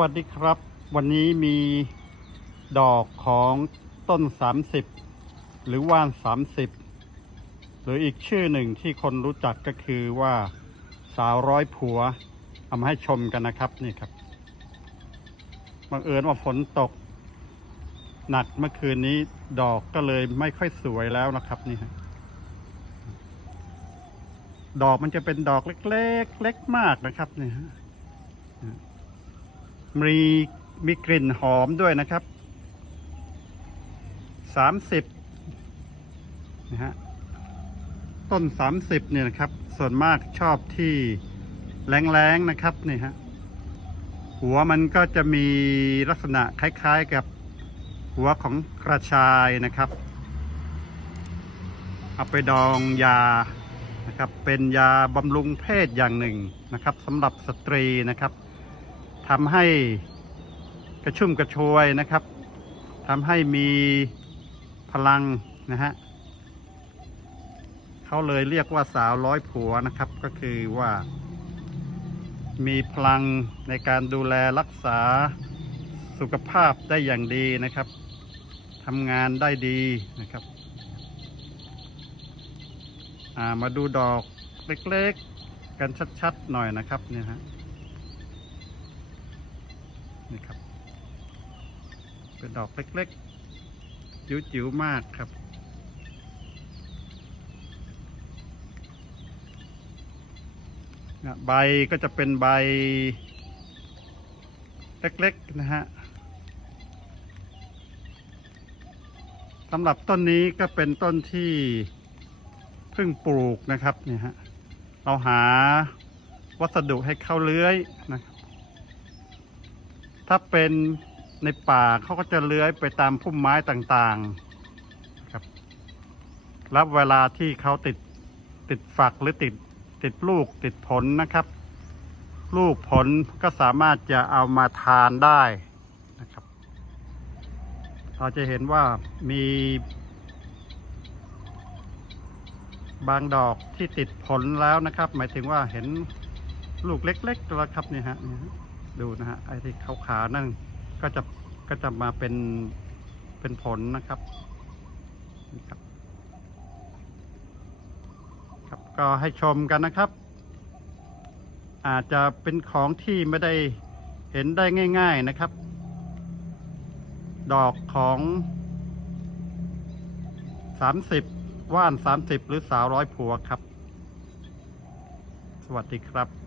วัสดีครับ วันนี้มีดอกของต้น 30 หรือว่าน 30 หรืออีกชื่อหนึ่งที่คนรู้จักก็คือว่าสาวร้อยผัวเอามาให้ชมกันนะครับนี่ครับบังเอิญว่าฝนตก หนักเมื่อคืนนี้ดอกก็เลยไม่ค่อยสวยแล้วนะครับนี่ฮะดอกมันจะเป็นดอกเล็กๆเล็กมากนะครับนี่ฮะ มีมีกลิ่นหอมด้วยนะครับสามสิบนะฮะต้นสามสิบเนี่ยนะครับ ส่วนมากชอบที่แรงๆนะครับนี่ฮะหัวมันก็จะมีลักษณะคล้าย ๆกับหัวของกระชายนะครับ เอาไปดองยานะครับ เป็นยาบำรุงเพศอย่างหนึ่งนะครับสำหรับสตรีนะครับ ทำให้กระชุ่มกระชวยนะครับทำให้มีพลังนะฮะเขาเลยเรียกว่าสาวร้อยผัวนะครับ ก็คือว่า มีพลังในการดูแลรักษาสุขภาพได้อย่างดีนะครับทำงานได้ดีนะครับามาดูดอกเล็กๆ กันชัดๆ หน่อยนะครับเนี่ยฮะ นี่ครับ เป็นดอกเล็กๆ จิ๋วๆ มากครับ ใบก็จะเป็นใบ เล็กๆ นะฮะสำหรับต้นนี้ก็เป็นต้นที่เพิ่งปลูกนะครับเนี่ยฮะเราหาวัสดุให้เข้าเลื้อยนะครับ ถ้าเป็นในป่าเขาก็จะเลื้อยไปตามพุ่มไม้ต่างๆครับแล้วเวลาที่เขาติดติดฝักหรือติดติดลูกติดผลนะครับ ลูกผลก็สามารถจะเอามาทานได้นะครับ เราจะเห็นว่ามีบางดอกที่ติดผลแล้วนะครับ หมายถึงว่าเห็นลูกเล็กๆแล้วครับนี่ยฮะเนี่ยฮะ ดูนะฮะไอ้ที่ขาวๆนั่นก็จะก็จะมาเป็นเป็นผลนะครับครับ ครับก็ให้ชมกันนะครับ อาจจะเป็นของที่ไม่ได้เห็นได้ง่าย ๆนะครับ ดอกของสามสิบว่านสามสิบหรือสาวร้อยผัวครับ สวัสดีครับ